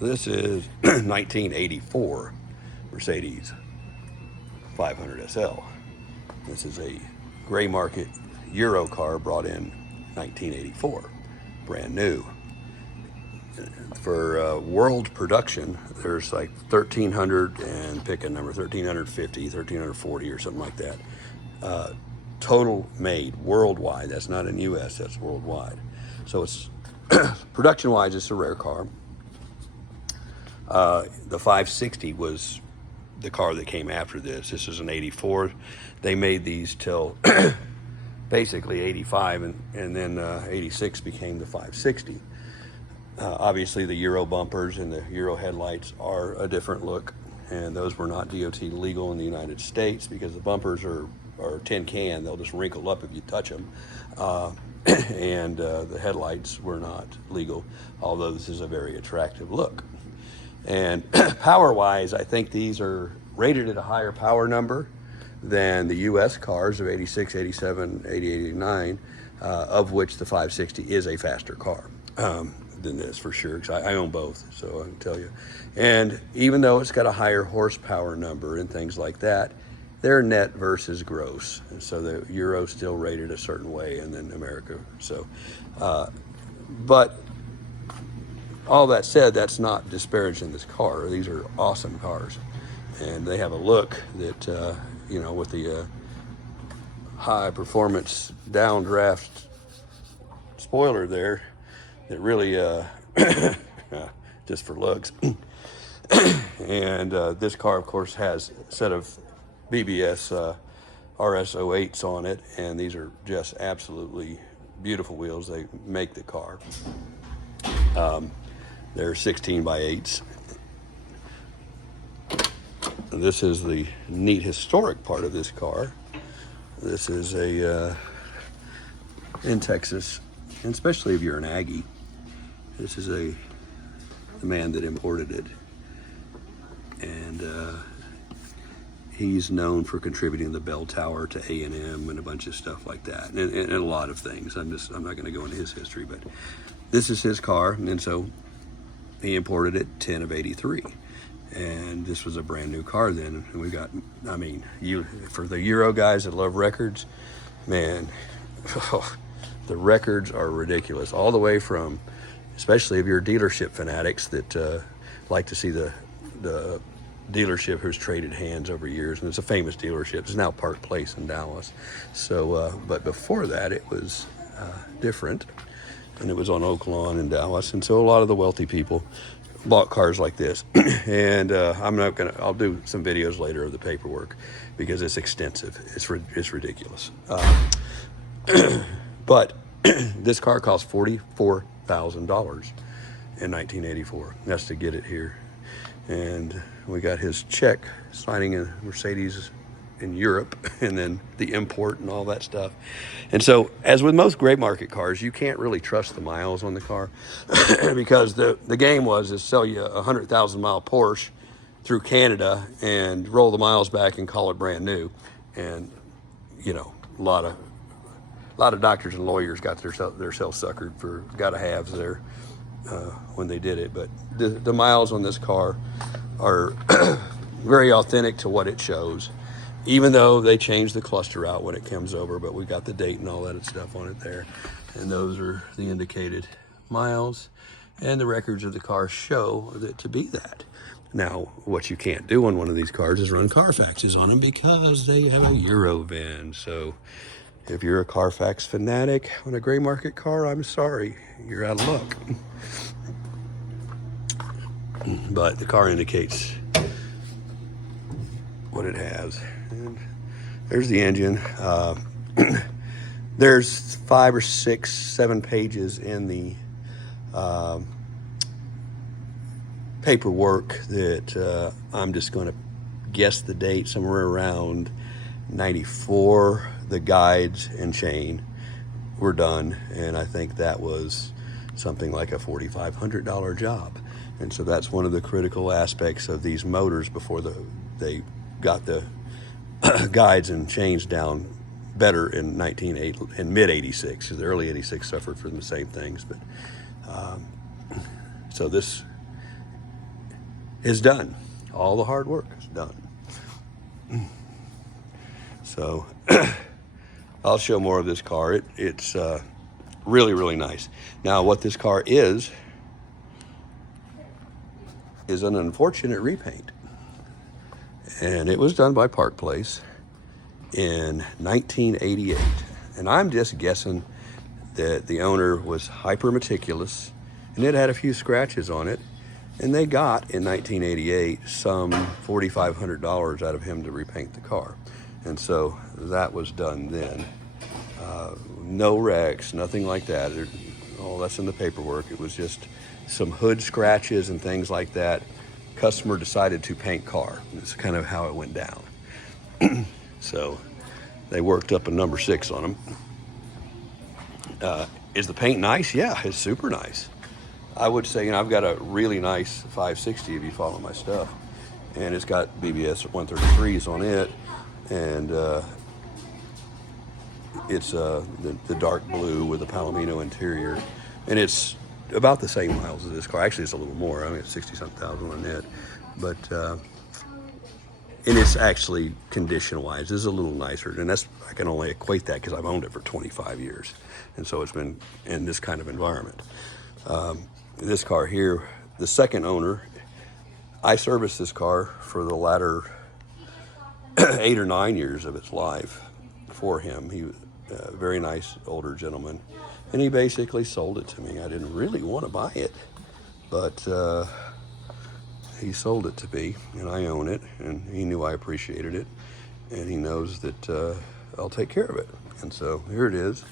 This is 1984 Mercedes 500 SL. This is a gray market Euro car brought in 1984, brand new. For world production, there's like 1,300 and pick a number, 1,350, 1,340 or something like that. Total made worldwide. That's not in U.S., that's worldwide. So it's production-wise, it's a rare car. The 560 was the car that came after this. This is an 84. They made these till basically 85, and then 86 became the 560. Obviously, the Euro bumpers and the Euro headlights are a different look, and those were not DOT legal in the United States because the bumpers are tin can. They'll just wrinkle up if you touch them. And the headlights were not legal, although this is a very attractive look. And power-wise, I think these are rated at a higher power number than the U.S. cars of 86, 87, 80, 89, of which the 560 is a faster car than this for sure, because I own both, so I can tell you. And even though it's got a higher horsepower number and things like that, they're net versus gross. And so the Euro's still rated a certain way, and then America. So, but all that said, that's not disparaging this car. These are awesome cars, and they have a look that, you know, with the high performance downdraft spoiler there, that really just for looks. And this car, of course, has a set of BBS RS08s on it, and these are just absolutely beautiful wheels. They make the car. They're 16 by 8s. This is the neat historic part of this car. This is a in Texas, and especially if you're an Aggie, this is the man that imported it, and he's known for contributing the bell tower to A&M and a bunch of stuff like that, and a lot of things. I'm not going to go into his history, but this is his car, and so he imported it 10 of 83, and this was a brand new car then. And we got, I mean, for the Euro guys that love records, man, the records are ridiculous, all the way from, especially if you're dealership fanatics that like to see the dealership who's traded hands over years, and it's a famous dealership. It's now Park Place in Dallas. So, but before that, it was different, and it was on Oak Lawn in Dallas. And so a lot of the wealthy people bought cars like this. And I'll do some videos later of the paperwork because it's extensive. It's ridiculous. But this car cost $44,000 in 1984. That's to get it here. And we got his check signing a Mercedes in Europe, and then the import and all that stuff. And so, as with most gray market cars, you can't really trust the miles on the car because the game was to sell you a 100,000 mile Porsche through Canada and roll the miles back and call it brand new. And you know, a lot of doctors and lawyers got their self suckered for gotta haves there when they did it. But the miles on this car are very authentic to what it shows, even though they changed the cluster out when it comes over. But we got the date and all that stuff on it there, and those are the indicated miles, and the records of the car show that to be that. Now, what you can't do on one of these cars is run Carfaxes on them because they have a Euro VIN. So if you're a Carfax fanatic on a gray market car, I'm sorry, you're out of luck. But the car indicates what it has. And there's the engine. There's 5 or 6, 7 pages in the paperwork that I'm just going to guess the date, somewhere around 94. The guides and chain were done, and I think that was something like a $4,500 job. And so that's one of the critical aspects of these motors before they got the guides and chains down better in mid 86. The early 86 suffered from the same things. But so this is done. All the hard work is done. So I'll show more of this car. It's really, really nice. Now, what this car is an unfortunate repaint. And it was done by Park Place in 1988. And I'm just guessing that the owner was hyper meticulous, and it had a few scratches on it. And they got, in 1988, some $4,500 out of him to repaint the car. And so that was done then. No wrecks, nothing like that. All that's in the paperwork. It was just some hood scratches and things like that. Customer decided to paint car. That's kind of how it went down. So they worked up a number 6 on them. Is the paint nice? Yeah, it's super nice. I would say, I've got a really nice 560 if you follow my stuff. And it's got BBS 133s on it. And it's the dark blue with the Palomino interior. And it's about the same miles as this car. Actually, it's a little more. I mean, it's 60-something thousand on it. But, and it's actually condition-wise is a little nicer. And I can only equate that because I've owned it for 25 years. And so it's been in this kind of environment. This car here, the second owner, I serviced this car for the latter 8 or 9 years of its life for him. He was a very nice older gentleman, and he basically sold it to me. I didn't really want to buy it, but he sold it to me, and I own it, and he knew I appreciated it, and he knows that I'll take care of it. And so here it is.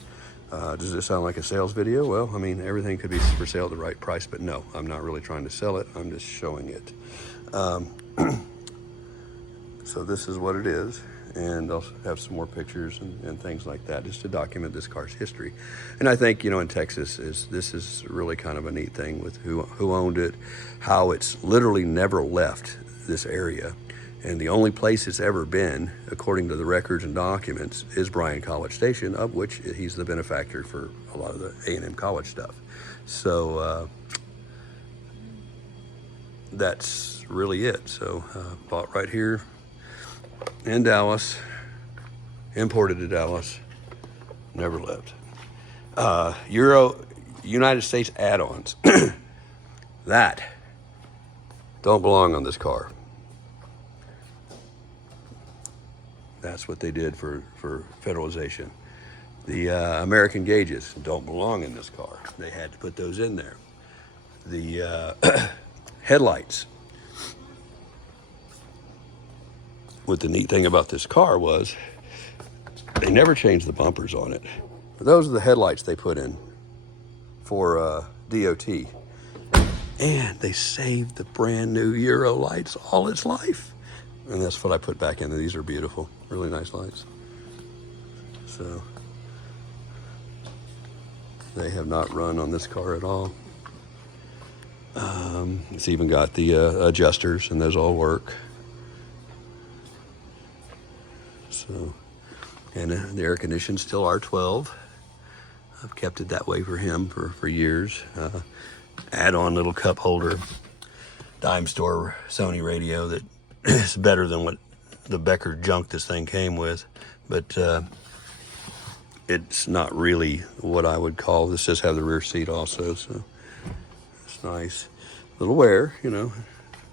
Does this sound like a sales video? Well, I mean, everything could be for sale at the right price, but no, I'm not really trying to sell it. I'm just showing it. So this is what it is, and I'll have some more pictures and things like that just to document this car's history. And I think, in Texas, this is really kind of a neat thing with who owned it, how it's literally never left this area. And the only place it's ever been, according to the records and documents, is Bryan College Station, of which he's the benefactor for a lot of the A&M College stuff. So that's really it. So bought right here in Dallas, imported to Dallas, never left. United States add-ons. That don't belong on this car. That's what they did for Federalization. The American gauges don't belong in this car. They had to put those in there. The headlights. What the neat thing about this car was they never changed the bumpers on it. But those are the headlights they put in for DOT. And they saved the brand new Euro lights all its life. And that's what I put back in. These are beautiful, really nice lights. So they have not run on this car at all. It's even got the adjusters, and those all work. So, and the air conditioning's still R12. I've kept it that way for him for years. Add-on little cup holder, dime store Sony radio that is better than what the Becker junk this thing came with, but it's not really what I would call. This does have the rear seat also, so it's nice. Little wear,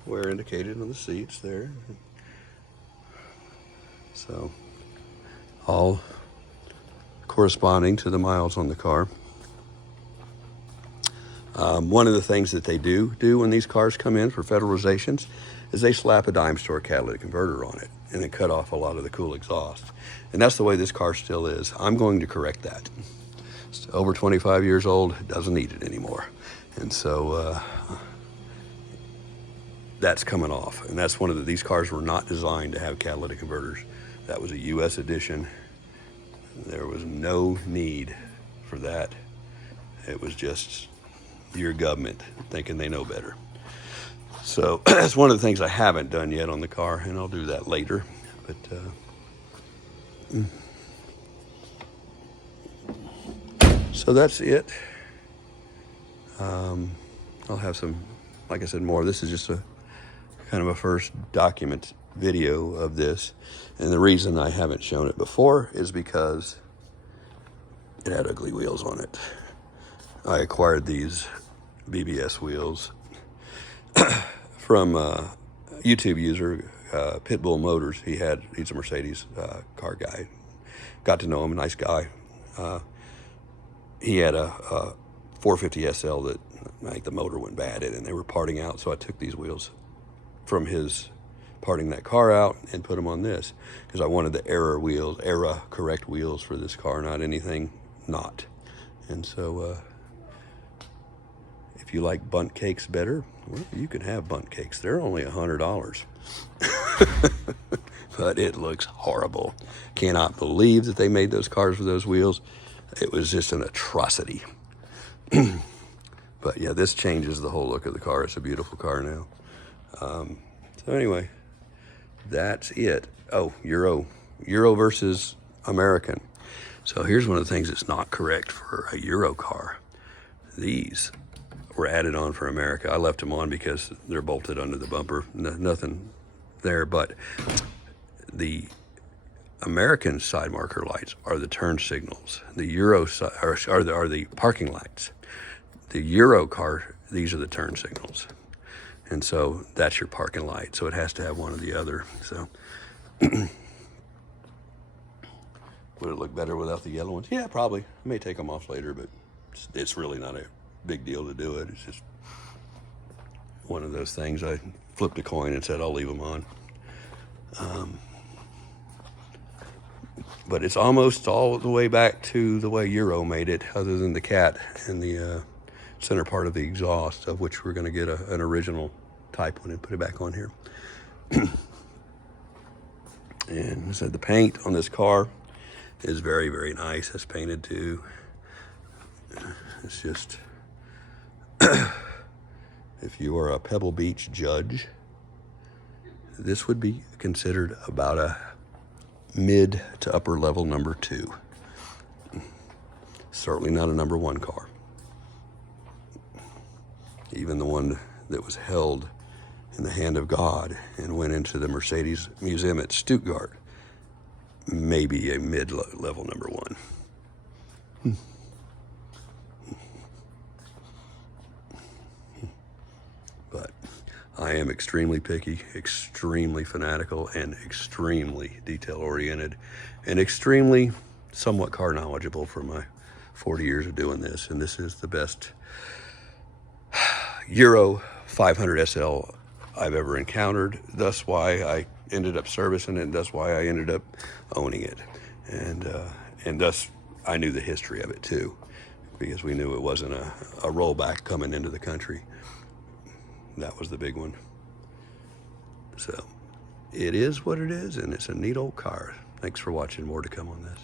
wear indicated on the seats there. So all corresponding to the miles on the car. One of the things that they do when these cars come in for federalizations is they slap a dime store catalytic converter on it and then cut off a lot of the cool exhaust. And that's the way this car still is. I'm going to correct that. It's over 25 years old, it doesn't need it anymore. And so that's coming off. And that's these cars were not designed to have catalytic converters. That was a US edition. There was no need for that. It was just your government thinking they know better. So that's one of the things I haven't done yet on the car, and I'll do that later. But so that's it. I'll have some, like I said, more. This is just a kind of a first document video of this. And the reason I haven't shown it before is because it had ugly wheels on it. I acquired these BBS wheels from a YouTube user, Pitbull Motors. He's a Mercedes car guy. Got to know him, a nice guy. He had a 450 SL that I think the motor went bad in, and they were parting out. So I took these wheels from his parting that car out and put them on this because I wanted the era correct wheels for this car, not anything not. And so if you like bundt cakes better, well, you can have bundt cakes. They're only $100. But it looks horrible. Cannot believe that they made those cars with those wheels. It was just an atrocity. But yeah, this changes the whole look of the car. It's a beautiful car now. So anyway, that's it. Oh, Euro versus American. So here's one of the things that's not correct for a Euro car. These were added on for America. I left them on because they're bolted under the bumper. Nothing there, but the American side marker lights are the turn signals. The Euro are the parking lights. The Euro car, these are the turn signals. And so that's your parking light. So it has to have one or the other. So would it look better without the yellow ones? Yeah, probably. I may take them off later, but it's really not a big deal to do it. It's just one of those things. I flipped a coin and said I'll leave them on. But it's almost all the way back to the way Euro made it, other than the cat and the center part of the exhaust, of which we're going to get an original type one and put it back on here. And I said the paint on this car is very, very nice. It's painted too. It's just, if you are a Pebble Beach judge, this would be considered about a mid to upper level number 2. Certainly not a number 1 car. Even the one that was held in the hand of God and went into the Mercedes Museum at Stuttgart, maybe a mid-level number 1. But I am extremely picky, extremely fanatical, and extremely detail-oriented, and extremely somewhat car knowledgeable for my 40 years of doing this. And this is the best Euro 500 SL I've ever encountered. That's why I ended up servicing it, and that's why I ended up owning it. And thus I knew the history of it too, because we knew it wasn't a rollback coming into the country. That was the big one. So it is what it is, and it's a neat old car. Thanks for watching. More to come on this.